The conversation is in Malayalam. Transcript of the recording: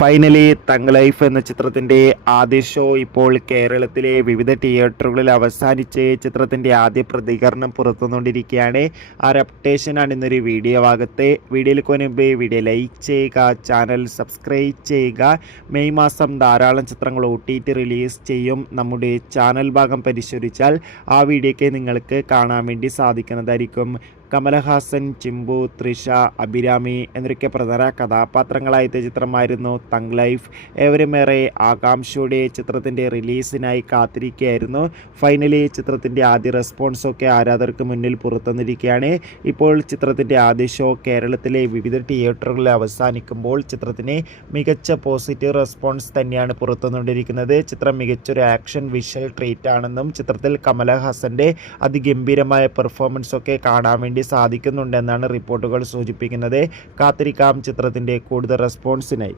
ഫൈനലി തങ് ലൈഫ് എന്ന ചിത്രത്തിൻ്റെ ആദ്യ ഷോ ഇപ്പോൾ കേരളത്തിലെ വിവിധ തിയേറ്ററുകളിൽ അവസാനിച്ച് ചിത്രത്തിൻ്റെ ആദ്യ പ്രതികരണം പുറത്തുവന്നുകൊണ്ടിരിക്കുകയാണ്. ആ ഒരു അപ്ഡേഷനാണ് ഇന്നൊരു വീഡിയോ ഭാഗത്ത്. വീഡിയോയിലേക്ക് മുൻപ് വീഡിയോ ലൈക്ക് ചെയ്യുക, ചാനൽ സബ്സ്ക്രൈബ് ചെയ്യുക. മെയ് മാസം ധാരാളം ചിത്രങ്ങൾ OTT റിലീസ് ചെയ്യും. നമ്മുടെ ചാനൽ ഭാഗം പരിശോധിച്ചാൽ ആ വീഡിയോയ്ക്ക് നിങ്ങൾക്ക് കാണാൻ വേണ്ടി സാധിക്കുന്നതായിരിക്കും. കമലഹാസൻ, ചിമ്പു, തൃഷ, അഭിരാമി എന്നൊക്കെ പ്രധാന കഥാപാത്രങ്ങളായ ചിത്രമായിരുന്നു തങ് ലൈഫ്. ഏവരുമേറെ ആകാംക്ഷയോടെ ചിത്രത്തിൻ്റെ റിലീസിനായി കാത്തിരിക്കുകയായിരുന്നു. ഫൈനലി ചിത്രത്തിൻ്റെ ആദ്യ റെസ്പോൺസൊക്കെ ആരാധകർക്ക് മുന്നിൽ പുറത്തുവന്നിരിക്കുകയാണ്. ഇപ്പോൾ ചിത്രത്തിൻ്റെ ആദ്യ ഷോ കേരളത്തിലെ വിവിധ തിയേറ്ററുകളിൽ അവസാനിക്കുമ്പോൾ ചിത്രത്തിന് മികച്ച പോസിറ്റീവ് റെസ്പോൺസ് തന്നെയാണ് പുറത്തുവന്നുകൊണ്ടിരിക്കുന്നത്. ചിത്രം മികച്ചൊരു ആക്ഷൻ വിഷ്വൽ ട്രീറ്റ് ആണെന്നും ചിത്രത്തിൽ കമലഹാസൻ്റെ അതിഗംഭീരമായ പെർഫോമൻസൊക്കെ കാണാൻ വേണ്ടി സാധിക്കുന്നുണ്ടെന്നാണ് റിപ്പോർട്ടുകൾ സൂചിപ്പിക്കുന്നത്. കാത്തിരിക്കാം ചിത്രത്തിൻ്റെ കൂടുതൽ റെസ്പോൺസിനായി.